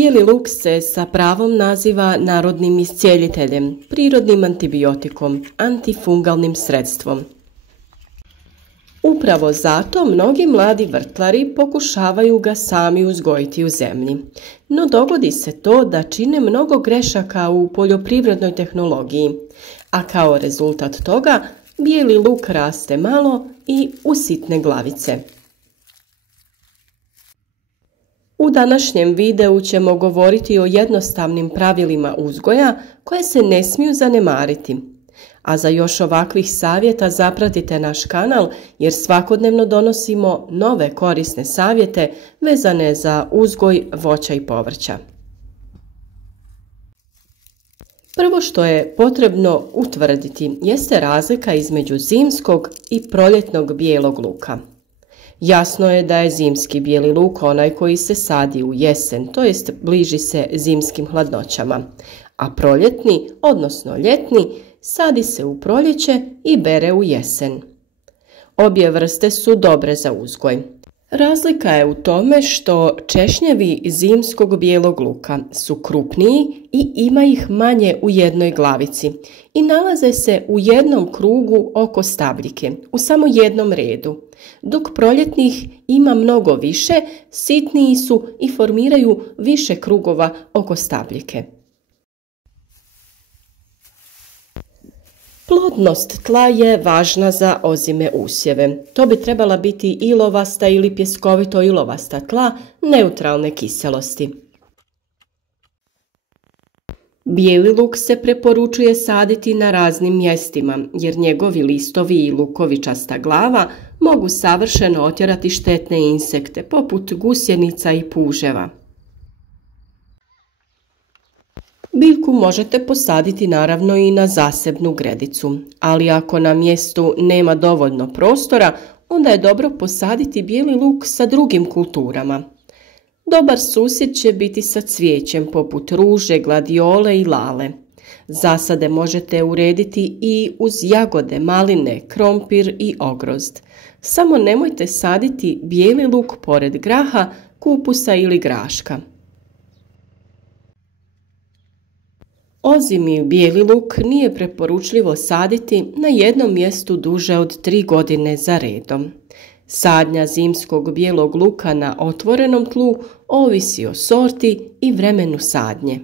Bijeli luk se sa pravom naziva narodnim iscijeljiteljem, prirodnim antibiotikom, antifungalnim sredstvom. Upravo zato mnogi mladi vrtlari pokušavaju ga sami uzgojiti u zemlji. No dogodi se to da čine mnogo grešaka u poljoprivrednoj tehnologiji, a kao rezultat toga bijeli luk raste malo i u sitne glavice. U današnjem videu ćemo govoriti o jednostavnim pravilima uzgoja koje se ne smiju zanemariti. A za još ovakvih savjeta zapratite naš kanal jer svakodnevno donosimo nove korisne savjete vezane za uzgoj voća i povrća. Prvo što je potrebno utvrditi jeste razlika između zimskog i proljetnog bijelog luka. Jasno je da je zimski bijeli luk onaj koji se sadi u jesen, to jest bliži se zimskim hladnoćama, a proljetni, odnosno ljetni, sadi se u proljeće i bere u jesen. Obje vrste su dobre za uzgoj. Razlika je u tome što češnjevi zimskog bijelog luka su krupniji i ima ih manje u jednoj glavici i nalaze se u jednom krugu oko stabljike, u samo jednom redu, dok proljetnih ima mnogo više, sitniji su i formiraju više krugova oko stabljike. Plodnost tla je važna za ozime usjeve. To bi trebala biti ilovasta ili pjeskovito ilovasta tla neutralne kiselosti. Bijeli luk se preporučuje saditi na raznim mjestima jer njegovi listovi i lukovičasta glava mogu savršeno otjerati štetne insekte poput gusjenica i puževa. Biljku možete posaditi naravno i na zasebnu gredicu, ali ako na mjestu nema dovoljno prostora, onda je dobro posaditi bijeli luk sa drugim kulturama. Dobar susjed će biti sa cvijećem poput ruže, gladiole i lale. Zasade možete urediti i uz jagode, maline, krompir i ogrozd. Samo nemojte saditi bijeli luk pored graha, kupusa ili graška. Ozimi bijeli luk nije preporučljivo saditi na jednom mjestu duže od 3 godine za redom. Sadnja zimskog bijelog luka na otvorenom tlu ovisi o sorti i vremenu sadnje.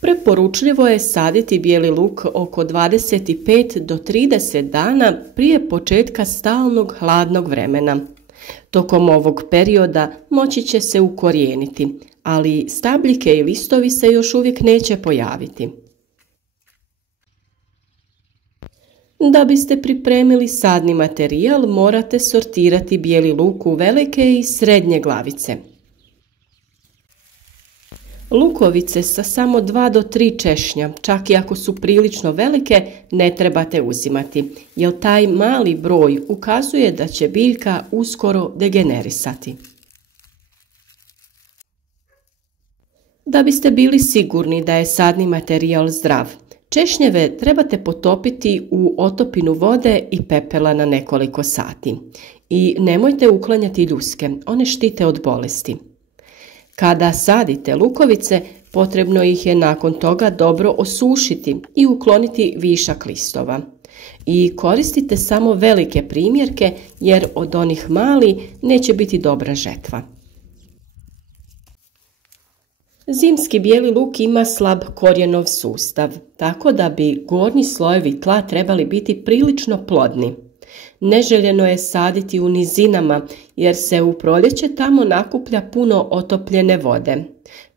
Preporučljivo je saditi bijeli luk oko 25 do 30 dana prije početka stalnog hladnog vremena. Tokom ovog perioda moći će se ukorijeniti, ali stabljike i listovi se još uvijek neće pojaviti. Da biste pripremili sadni materijal, morate sortirati bijeli luk u velike i srednje glavice. Lukovice sa samo 2 do 3 češnja, čak i ako su prilično velike, ne trebate uzimati, jer taj mali broj ukazuje da će biljka uskoro degenerisati. Da biste bili sigurni da je sadni materijal zdrav, češnjeve trebate potopiti u otopinu vode i pepela na nekoliko sati. I nemojte uklanjati ljuske, one štite od bolesti. Kada sadite lukovice, potrebno ih je nakon toga dobro osušiti i ukloniti višak listova. I koristite samo velike primjerke jer od onih mali neće biti dobra žetva. Zimski bijeli luk ima slab korijenov sustav, tako da bi gornji slojevi tla trebali biti prilično plodni. Neželjeno je saditi u nizinama jer se u proljeće tamo nakuplja puno otopljene vode.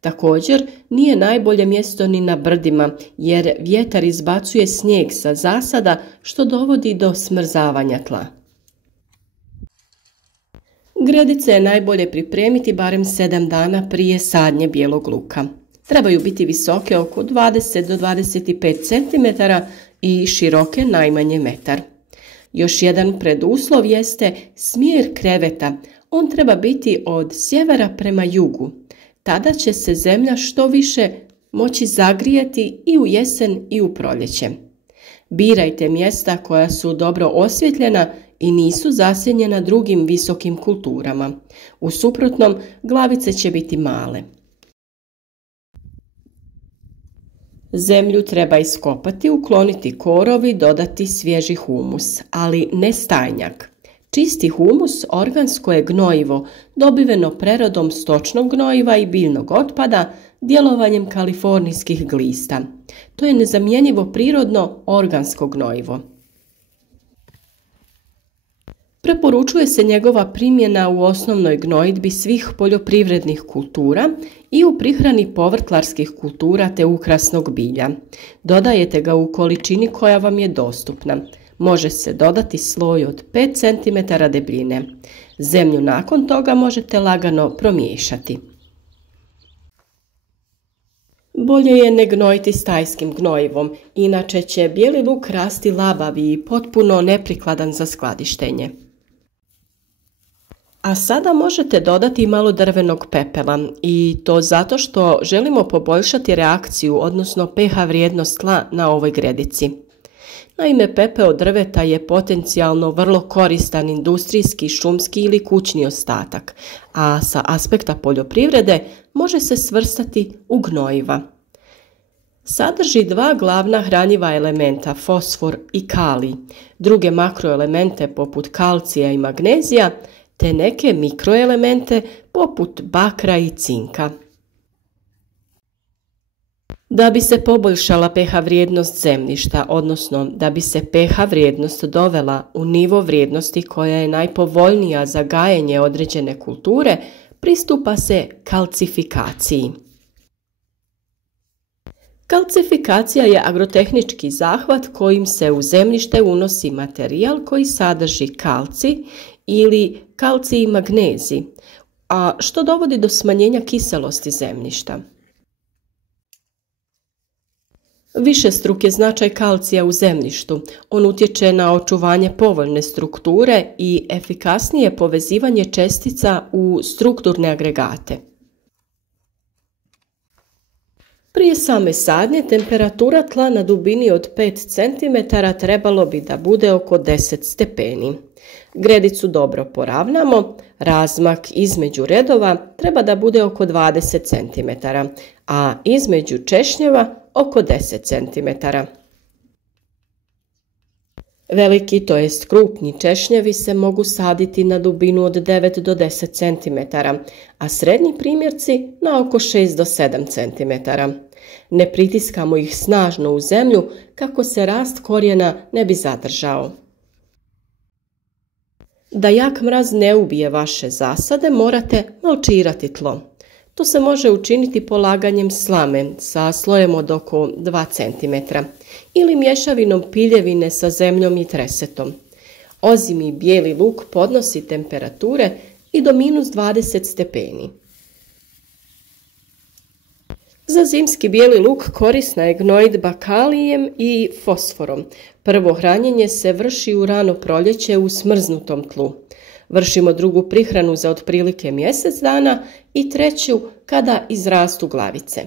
Također nije najbolje mjesto ni na brdima jer vjetar izbacuje snijeg sa zasada što dovodi do smrzavanja tla. Gredice je najbolje pripremiti barem 7 dana prije sadnje bijelog luka. Trebaju biti visoke oko 20 do 25 cm i široke najmanje metar. Još jedan preduslov jeste smjer kreveta. On treba biti od sjevera prema jugu. Tada će se zemlja što više moći zagrijati i u jesen i u proljeće. Birajte mjesta koja su dobro osvjetljena i nisu zasjenjena drugim visokim kulturama. U suprotnom, glavice će biti male. Zemlju treba iskopati, ukloniti korov i dodati svježi humus, ali ne stajnjak. Čisti humus organsko je gnojivo, dobiveno preradom stočnog gnojiva i biljnog otpada, djelovanjem kalifornijskih glista. To je nezamjenjivo prirodno organsko gnojivo. Preporučuje se njegova primjena u osnovnoj gnojidbi svih poljoprivrednih kultura i u prihrani povrtlarskih kultura te ukrasnog bilja. Dodajete ga u količini koja vam je dostupna. Može se dodati sloj od 5 cm debljine. Zemlju nakon toga možete lagano promiješati. Bolje je ne gnojiti stajskim gnojivom, inače će bijeli luk rasti labavi i potpuno neprikladan za skladištenje. A sada možete dodati malo drvenog pepela i to zato što želimo poboljšati reakciju, odnosno pH vrijednost tla na ovoj gredici. Naime, pepeo drveta je potencijalno vrlo koristan industrijski, šumski ili kućni ostatak, a sa aspekta poljoprivrede može se svrstati u gnojiva. Sadrži 2 glavna hranjiva elementa, fosfor i kalij, druge makroelemente poput kalcija i magnezija, te neke mikroelemente poput bakra i cinka. Da bi se poboljšala pH vrijednost zemljišta, odnosno da bi se pH vrijednost dovela u nivo vrijednosti koja je najpovoljnija za gajenje određene kulture, pristupa se kalcifikaciji. Kalcifikacija je agrotehnički zahvat kojim se u zemljište unosi materijal koji sadrži kalcij ili kalcij i magnezij, a što dovodi do smanjenja kiselosti zemljišta. Višestruk je značaj kalcija u zemljištu. On utječe na očuvanje povoljne strukture i efikasnije povezivanje čestica u strukturne agregate. Prije same sadnje temperatura tla na dubini od 5 cm trebalo bi da bude oko 10 stepeni. Gredicu dobro poravnamo, razmak između redova treba da bude oko 20 cm, a između češnjeva oko 10 cm. Veliki, to jest krupni češnjevi se mogu saditi na dubinu od 9 do 10 cm, a srednji primjerci na oko 6 do 7 cm. Ne pritiskamo ih snažno u zemlju kako se rast korijena ne bi zadržao. Da jak mraz ne ubije vaše zasade, morate malčirati tlo. To se može učiniti polaganjem slame sa slojem od oko 2 cm ili mješavinom piljevine sa zemljom i tresetom. Ozimi bijeli luk podnosi temperature i do minus 20 stepeni. Za zimski bijeli luk korisna je gnojidba kalijem i fosforom. Prvo hranjenje se vrši u rano proljeće u smrznutom tlu. Vršimo drugu prihranu za otprilike mjesec dana i treću kada izrastu glavice.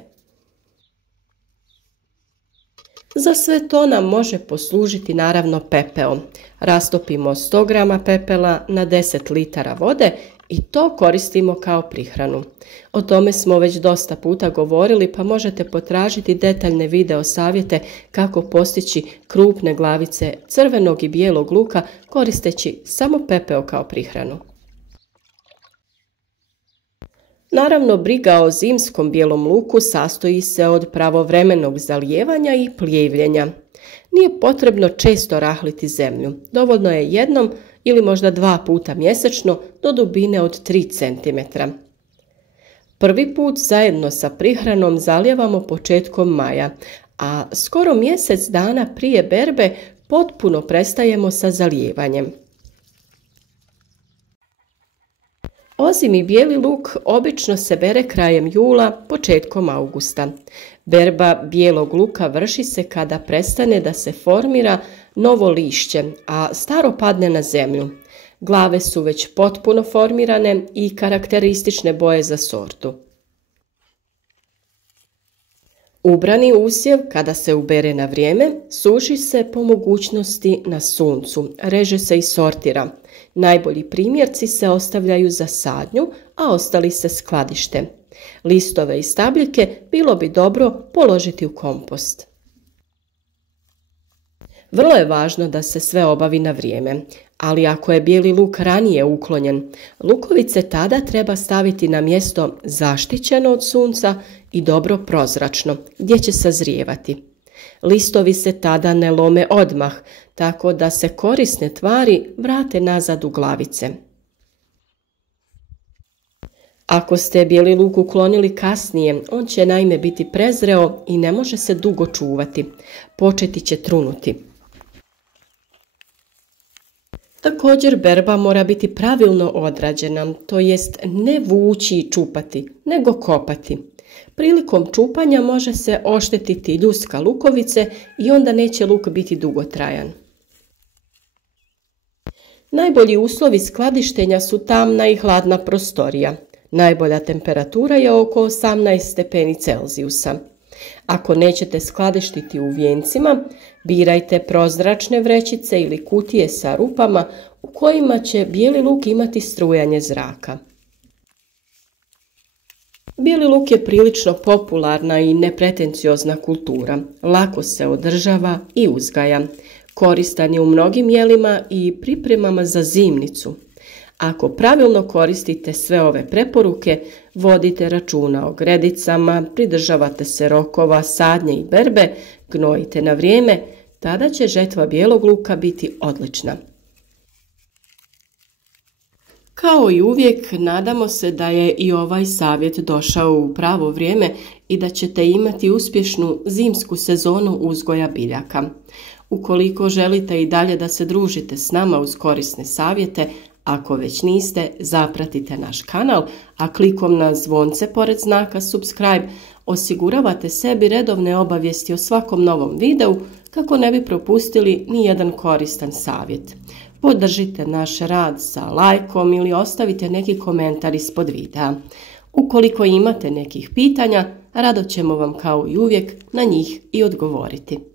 Za sve to nam može poslužiti naravno pepeo. Rastopimo 100 g pepela na 10 litara vode i to koristimo kao prihranu. O tome smo već dosta puta govorili, pa možete potražiti detaljne video savjete kako postići krupne glavice crvenog i bijelog luka koristeći samo pepeo kao prihranu. Naravno, briga o zimskom bijelom luku sastoji se od pravovremenog zalijevanja i plijevljenja. Nije potrebno često rahliti zemlju, dovoljno je jednom ili možda 2 puta mjesečno do dubine od 3 cm. Prvi put zajedno sa prihranom zalijevamo početkom maja, a skoro mjesec dana prije berbe potpuno prestajemo sa zalijevanjem. Ozimi bijeli luk obično se bere krajem jula, početkom augusta. Berba bijelog luka vrši se kada prestane da se formira novo lišće, a staro padne na zemlju. Glave su već potpuno formirane i karakteristične boje za sortu. Ubrani usjev, kada se ubere na vrijeme, suši se po mogućnosti na suncu, reže se i sortira. Najbolji primjerci se ostavljaju za sadnju, a ostali se skladište. Listove i stabljike bilo bi dobro položiti u kompost. Vrlo je važno da se sve obavi na vrijeme, ali ako je bijeli luk ranije uklonjen, lukovice tada treba staviti na mjesto zaštićeno od sunca i dobro prozračno, gdje će sazrijevati. Listovi se tada ne lome odmah, tako da se korisne tvari vrate nazad u glavice. Ako ste bijeli luk uklonili kasnije, on će naime biti prezreo i ne može se dugo čuvati. Početi će trunuti. Također berba mora biti pravilno odrađena, to jest ne vući i čupati, nego kopati. Prilikom čupanja može se oštetiti ljuska lukovice i onda neće luk biti dugotrajan. Najbolji uslovi skladištenja su tamna i hladna prostorija. Najbolja temperatura je oko 18 stepeni Celzijusa. Ako nećete skladištiti u vijencima, birajte prozračne vrećice ili kutije sa rupama u kojima će bijeli luk imati strujanje zraka. Bijeli luk je prilično popularna i nepretenciozna kultura, lako se održava i uzgaja. Koristan je u mnogim jelima i pripremama za zimnicu. Ako pravilno koristite sve ove preporuke, vodite računa o gredicama, pridržavate se rokova sadnje i berbe, gnojite na vrijeme, tada će žetva bijelog luka biti odlična. Kao i uvijek, nadamo se da je i ovaj savjet došao u pravo vrijeme i da ćete imati uspješnu zimsku sezonu uzgoja biljaka. Ukoliko želite i dalje da se družite s nama uz korisne savjete, ako već niste, zapratite naš kanal, a klikom na zvonce pored znaka subscribe osiguravate sebi redovne obavijesti o svakom novom videu kako ne bi propustili ni jedan koristan savjet. Podržite naš rad sa lajkom ili ostavite neki komentar ispod videa. Ukoliko imate nekih pitanja, rado ćemo vam kao i uvijek na njih i odgovoriti.